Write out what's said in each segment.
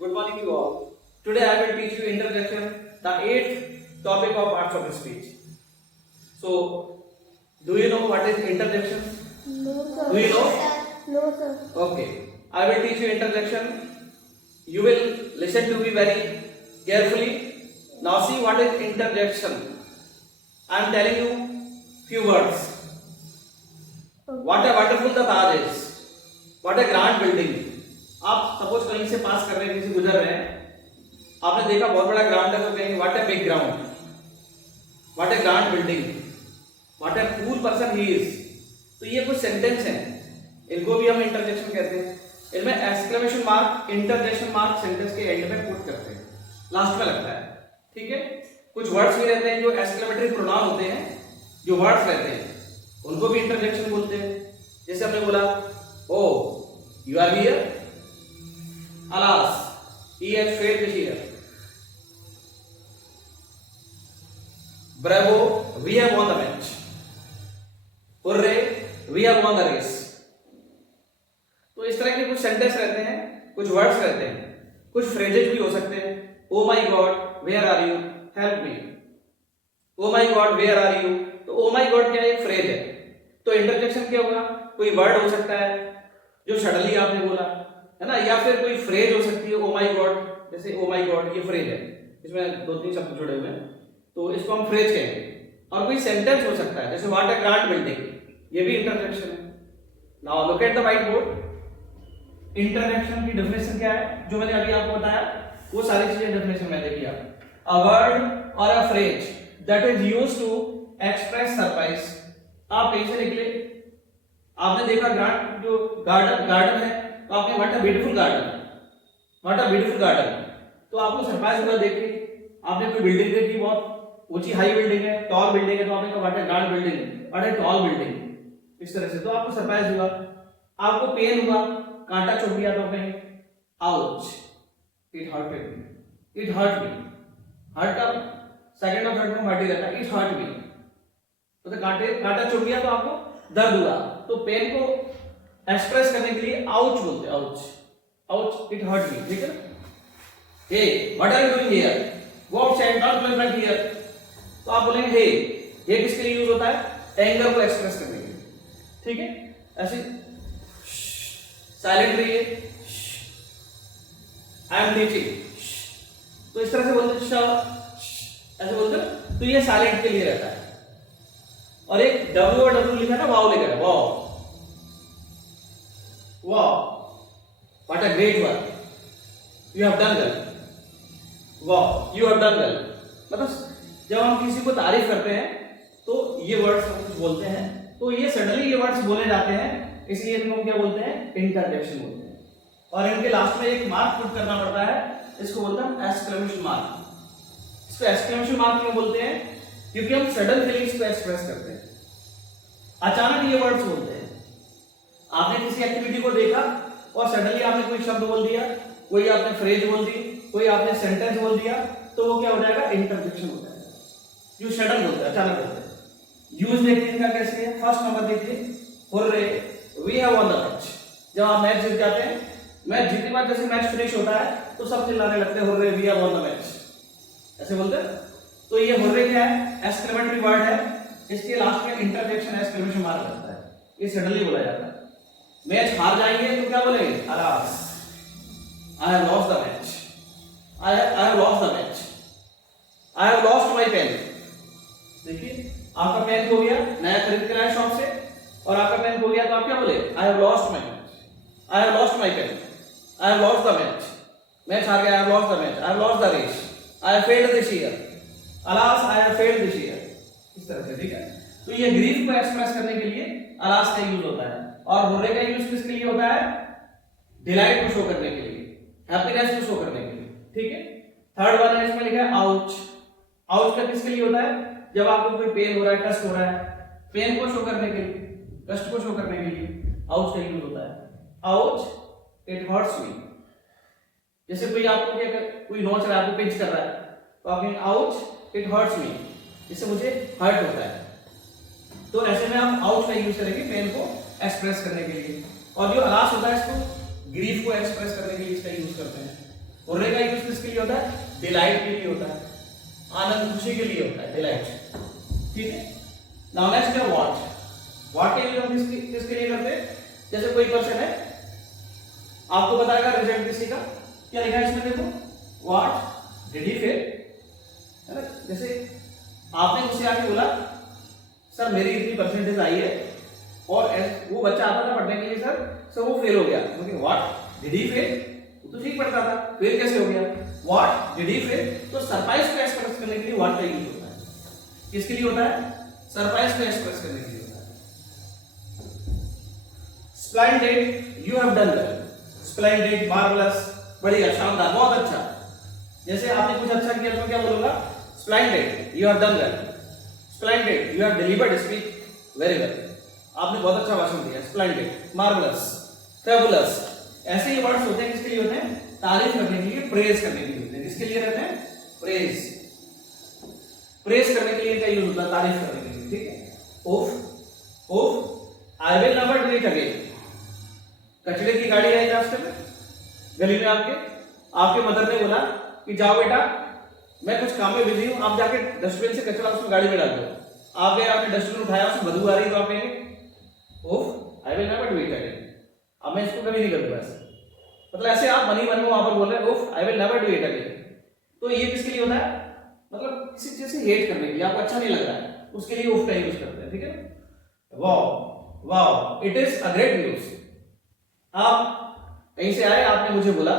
Good morning to all. Today I will teach you introduction, the eighth topic of parts of speech. So, do you know what is interjection? No, sir. Do you know? No, sir. Okay. I will teach you introduction. You will listen to me very carefully. Now see what is interjection. I am telling you few words. What a wonderful the Taj is. What a grand building. आप suppose कहीं से पास कर रहे हैं, कहीं से गुजर रहे हैं, आपने देखा बहुत बड़ा ग्राउंड है तो कहेंगे what a big ground, what A grand building, what A cool person he is. तो ये कुछ सेंटेंस हैं, इनको भी हम इंटरजेक्शन कहते हैं. इनमें exclamation mark, interjection mark sentence के एंड में पुट करते हैं, लास्ट में लगता है. ठीक है. कुछ वर्ड्स भी रहते हैं जो एक्सक्लेमेटरी प्रोनाउन होते हैं, जो वर्ड्स रहते हैं उनको भी इंटरजेक्शन बोलते हैं. जैसे हमने बोला oh you are here, alas he has failed this year, bravo we have won the match, hooray we have won the race. तो इस तरह के कुछ सेंटेंस रहते हैं, कुछ वर्ड्स रहते हैं, कुछ फ्रेजेस भी हो सकते हैं. Oh my God where are you, help me. Oh my God where are you. तो ओ माई गॉड क्या एक फ्रेज है. तो इंटरजेक्शन क्या होगा, कोई वर्ड हो सकता है जो सडनली आपने बोला है ना, या फिर कोई फ्रेज हो सकती है. ओ माई गॉड, जैसे ओ माई गॉड ये फ्रेज है, इसमें दो तीन शब्द जुड़े हुए हैं तो इसको हम फ्रेज कहेंगे. और कोई सेंटेंस हो सकता है जैसे व्हाट ए ग्रांड बिल्डिंग, ये भी इंटरजेक्शन है. Now look at the white board. Interjection की डेफिनेशन क्या है, जो मैंने अभी आपको बताया वो सारी चीजें डेफिनेशन में देखिए आप. A word or a phrase that is used to express surprise. आप कहीं से निकले, आपने देखा ग्रांड जो गार्डन है तो आपने what a beautiful garden, what a beautiful garden. तो आपको सरप्राइज हुआ देख के. आपने कोई बिल्डिंग देखी, बहुत ऊंची हाई बिल्डिंग है, टॉल बिल्डिंग है, तो आपने कहा what a grand building, what a tall building, इस तरह से. तो आपको सरप्राइज हुआ. आपको पेन हुआ, कांटा चुभ गया तो कहें ouch, it hurted me, it hurt me. Hurt का सेकंड और थर्ड में हर्ट ही रहता है. इट हर्ट मी तो कांटा चुभ गया तो आपको दर्द हुआ. तो पेन को एक्सप्रेस करने के लिए आउच बोलते हैं, ouch, ouch, it hurt me. ठीक है. Hey what are you doing here, go outside, don't play back here. तो आप बोलेंगे हे. ये किसके लिए यूज होता है, एंगर को एक्सप्रेस करने के लिए. ठीक है. ऐसे साइलेंट रहिए, आई एम टीचिंग, तो इस तरह से बोलते हैं, ऐसे बोलते हैं. तो ये साइलेंट के लिए रहता है. और एक डब्ल्यू और डब्ल्यू लिखा है ना, वाव लिखा है, वाव, wow what a great work you have done well, wow you have done well. मतलब जब हम किसी को तारीफ करते हैं तो ये वर्ड्स हम कुछ बोलते हैं, तो ये सडनली ये वर्ड्स बोले जाते हैं, इसलिए इनको हम क्या बोलते हैं, इंटरजेक्शन बोलते हैं. और इनके लास्ट में एक मार्क पुट करना पड़ता है, इसको बोलते हैं एक्सक्लेमेशन मार्क. इसको एक्सक्लेमेशन मार्क क्यों बोलते हैं, क्योंकि हम सडन फीलिंग्स को एक्सप्रेस करते हैं, अचानक ये वर्ड्स बोलते हैं. आपने किसी एक्टिविटी को देखा और सडनली आपने कोई शब्द बोल दिया, कोई आपने फ्रेज बोल दी, कोई आपने सेंटेंस बोल दिया, तो वो क्या हो जाएगा, इंटरजेक्शन हो जाएगा. जो सडन बोलते हैं, अचानक बोलते हैं. यूज देखिए इनका कैसे है. फर्स्ट नंबर देखिए, hurray we have won the match. जब आप मैच जीत जाते हैं, मैच जीतने के बाद जैसे मैच फिनिश होता है तो सब चिल्लाने लगते हैं hurray we have won the match, ऐसे बोलते हैं. तो ये हुर्रे क्या है, एक्सक्लेमेटरी वर्ड है, इसके लास्ट में इंटरजेक्शन एक्सक्लेमेशन मार्क लगता है, ये सडनली बोला जाता है. मैच हार जाएंगे तो क्या बोलेंगे, alas I have lost the match, I have lost the match, I have lost my pen. देखिए आपका पेन खो गया, नया खरीद के आए शॉप से, और आपका पेन खो गया तो आप क्या बोले, I have lost my match, I have lost my pen, I have lost the match. Match हार गया, I have lost the match, I have lost the race, I have failed this year, alas I have failed this year. इस तरह से. ठीक है. तो ये grief को एक्सप्रेस करने के लिए alas का यूज होता है. और हुर्रे का यूज किसके लिए होता है, डिलाइट को शो करने के लिए, हैप्पीनेस को शो करने के लिए. ठीक है. थर्ड वन है, इसमें लिखा है आउच. आउच का किसके लिए होता है, जब आपको कोई पेन हो रहा है, कष्ट हो रहा है, पेन को शो करने के लिए, कष्ट को शो करने के लिए आउच का यूज होता है. Ouch it hurts me. जैसे कोई आपको क्या कोई नोच रहा है, आपको पिंच कर रहा है, तो आप कहेंगे आउच इट हर्ट्स मी, इससे मुझे हर्ट होता है. तो ऐसे में आप आउच का यूज करेंगे पेन को एक्सप्रेस करने के लिए. और जो अलास होता है इसको ग्रीफ को एक्सप्रेस करने के लिए इसका यूज करते हैं. हुर्रे का यूज किसके लिए होता है? डिलाइट के लिए होता है, आनंद खुशी के लिए होता है, डिलाइट। ठीक है। नाउ नेक्स्ट है व्हाट। व्हाट का यूज हम किसके लिए करते हैं? जैसे कोई क्वेश्चन है, आपको बताएगा रिजल्ट किसी का, क्या लिखा है इसमें देखो, व्हाट डिड ही फेल, है ना। जैसे आपने मुझसे आके बोला सर मेरी इतनी परसेंटेज आई है, और वो बच्चा आता था पढ़ने के लिए, सर वो फेल हो गया, क्योंकि व्हाट डिड ही फेल, वो तो ठीक पढ़ता था, फेल कैसे हो गया? What did he fail. तो सरप्राइज को एक्सप्रेस करने के लिए व्हाट का यूज होता है। किसके लिए होता है? सरप्राइज को एक्सप्रेस करने के लिए होता है। Splendid, you have done well. Splendid, marvellous, बढ़िया, शानदार, बहुत अच्छा। जैसे आपने कुछ अच्छा किया तो क्या बोलूंगा? Splendid, you have done well. Splendid, you have delivered speech very well. आपने बहुत अच्छा भाषण दिया। स्प्लेंडेड, मार्वलस, फेबुलस, ऐसे ही वर्ड्स होते हैं किसके लिए होते हैं? तारीफ करने के लिए, प्रेज करने के लिए होते हैं। किसके लिए रहते हैं? प्रेज। प्रेज करने के लिए क्या यूज होता है? तारीफ करने के लिए। ठीक है। ओफ, I will never do it again. कचरे की गाड़ी आई रास्ते में, गली में आपके मदर ने बोला कि जाओ बेटा मैं कुछ काम में बिजी हूं, आप जाके डस्टबिन से कचरा उसमें गाड़ी में डाल दो। आप गए, आपने डस्टबिन उठाया, उसमें बदबू आ रही, तो आप कहेंगे ओफ I will never do it again, अब मैं इसको कभी नहीं करूंगा ऐसे। मतलब ऐसे आप मन ही मन में वहां पर बोल रहे हैं ओफ I will never do it again. तो ये किसके लिए होता है? मतलब किसी चीज से हेट करने के लिए, आपको अच्छा नहीं लग रहा है, उसके लिए ओफ का यूज करते हैं। ठीक है। Wow wow, it is a great news. आप कहीं से आए, आपने मुझे बोला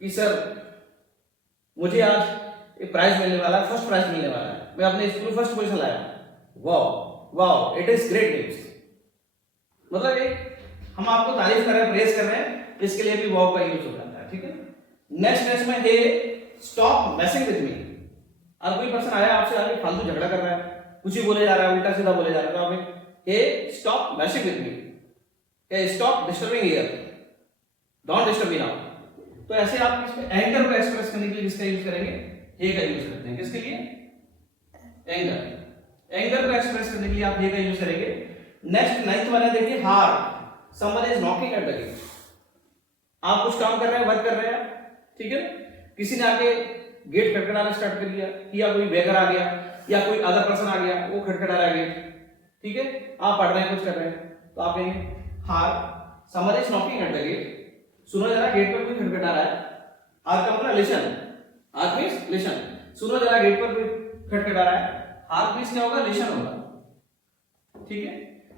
कि सर मुझे आज एक प्राइज मिलने वाला है, फर्स्ट प्राइज मिलने वाला है, मैं अपने स्कूल फर्स्ट पोजीशन लाया। Wow wow, it is great news. मतलब एक हम आपको तारीफ कर रहे हैं, प्रेज कर रहे हैं, इसके लिए भी वाओ का यूज हो जाता है। ठीक है। नेक्स्ट में हे स्टॉप मेसिंग विद मी। अब कोई पर्सन आया आपसे आके फालतू झगड़ा कर रहा है, कुछ ही बोले जा रहा है, उल्टा सीधा बोले जा रहा है, तो आप hey stop messing with me, hey stop disturbing here, don't disturb me now. तो ऐसे आप इसमें एंगर को एक्सप्रेस करने के लिए किसका यूज करेंगे? हे का यूज करते हैं। किसके लिए? एंगर। एंगर को एक्सप्रेस करने के लिए आप हे का यूज करेंगे। नेक्स्ट 9th वाला देखिए, hark, someone is knocking at the gate. आप कुछ काम कर रहे हैं, वर्क कर रहे हैं, ठीक है, किसी ने आके गेट खटखटाना स्टार्ट कर दिया, या कोई बेकर आ गया या कोई अदर पर्सन आ गया, वो खटखटा रहा है गेट, ठीक है, आप पढ़ रहे हैं, कुछ कर रहे हैं, तो आप कहेंगे hark, someone is knocking at the gate. सुनो जरा, गेट पर कोई खटखटा रहा है। हार्ड का मतलब लिसन, हार्ड मींस लिसन। सुनो जरा, गेट पर कोई खटखटा रहा है, हार्ड मींस क्या होगा? लिसन होगा। ठीक है।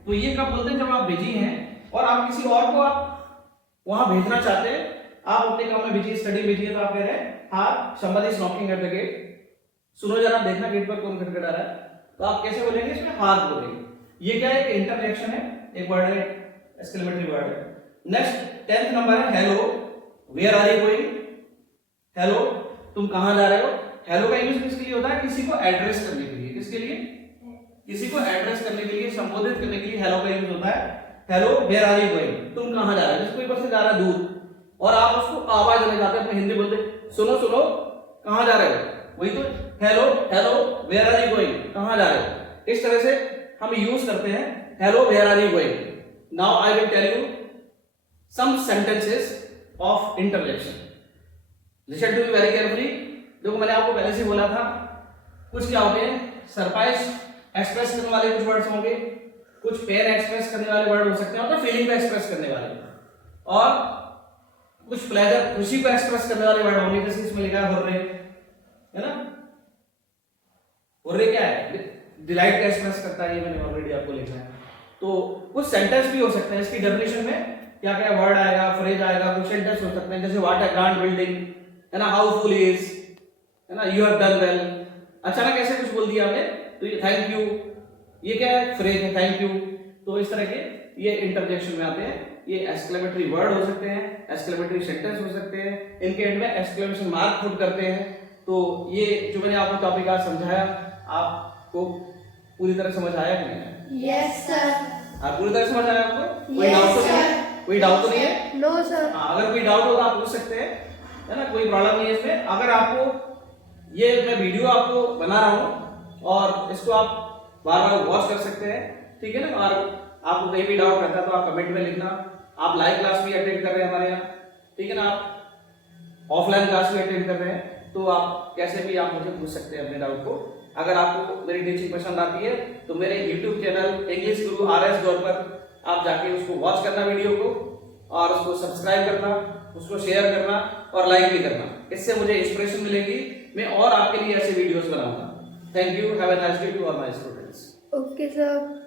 तो ये कब बोलते हैं? जब आप बिजी हैं और आप किसी और को आप वहां भेजना चाहते हैं, आप अपने काम में बिजी, स्टडी बिजी है, तो आप कह रहे हैं hark, someone is knocking at the gate. सुनो जरा, देखना गेट पर कौन खटखटा रहा है, तो आप कैसे बोलेंगे? इसमें हार्ड बोलेंगे। ये क्या है? एक इंटरजेक्शन है, एक वर्ड है, एक्सक्लेमेटरी वर्ड है। नेक्स्ट 10th नंबर है hello, where are you going. Hello, तुम कहां जा रहे हो। हेलो का यूज किसके लिए होता है? किसी को एड्रेस करने के लिए। किसके लिए? किसी को एड्रेस करने के लिए, संबोधित करने के लिए हेलो का यूज होता है। Hello, where are you going, तुम कहां जा रहे हो। जैसे कोई पर्सन जा रहा है दूर और आप उसको आवाज देना चाहते हैं, अपने हिंदी बोलते सुनो सुनो कहां जा रहे हो, वही तो hello hello where are you going, कहां जा रहे हो। इस तरह से हम यूज करते हैं hello where are you going. Now I will tell you some sentences of interjection. Listen to me very carefully. देखो मैंने आपको पहले से बोला था, कुछ क्या होंगे? सरप्राइज एक्सप्रेस करने वाले कुछ वर्ड्स होंगे, कुछ पेन एक्सप्रेस करने वाले वर्ड हो सकते हैं, और फीलिंग को एक्सप्रेस करने वाले, और कुछ प्लेजर, खुशी को एक्सप्रेस करने वाले वर्ड होंगे, जैसे इसमें लिखा है हुर्रे, है ना। हुर्रे क्या है? डिलाइट का एक्सप्रेस करता है, ये मैंने ऑलरेडी आपको लिखा है। तो कुछ सेंटेंस भी हो सकते हैं, इसकी डेफिनेशन में क्या क्या वर्ड आएगा, फ्रेज आएगा, कुछ सेंटेंस हो सकते हैं, जैसे व्हाट अ ग्रैंड बिल्डिंग, है ना, हाउ फुल इज, है ना, यू हैव डन वेल। अचानक ऐसे कुछ बोल दिया आपने, तो ये थैंक यू, ये क्या है? फ्रेज है, थैंक यू। तो इस तरह के ये इंटरजेक्शन में आते हैं। ये एक्सक्लेमेटरी वर्ड हो सकते हैं, एक्सक्लेमेटरी सेंटेंस हो सकते हैं, इनके एंड में एक्सक्लेमेशन मार्क पुट करते हैं। तो ये जो मैंने आपको टॉपिक आज समझाया, आपको पूरी तरह समझ आया कि नहीं? Yes sir. आप पूरी तरह समझ आया आपको? कोई डाउट तो नहीं है? कोई डाउट तो नहीं है? No sir. अगर कोई डाउट हो तो आप पूछ सकते हैं, है ना, कोई प्रॉब्लम नहीं है इसमें। अगर आपको ये मैं वीडियो आपको बना रहा हूँ और इसको आप बार बार वॉच कर सकते हैं, ठीक है ना। और आपको कहीं भी डाउट रहता है तो आप कमेंट में लिखना। आप लाइव क्लास भी अटेंड कर रहे हैं हमारे यहाँ, ठीक है ना। आप ऑफलाइन क्लास भी अटेंड कर रहे हैं, तो आप कैसे भी आप मुझे पूछ सकते हैं अपने डाउट को। अगर आपको मेरी टीचिंग पसंद आती है तो मेरे YouTube चैनल इंग्लिश गुरु RS गौर पर आप जाके उसको वॉच करना वीडियो को, और उसको सब्सक्राइब करना, उसको शेयर करना और लाइक भी करना। इससे मुझे इंस्पिरेशन मिलेगी, मैं और आपके लिए ऐसे वीडियोस बनाऊंगा। Thank you, have a nice day to all my students. Okay sir.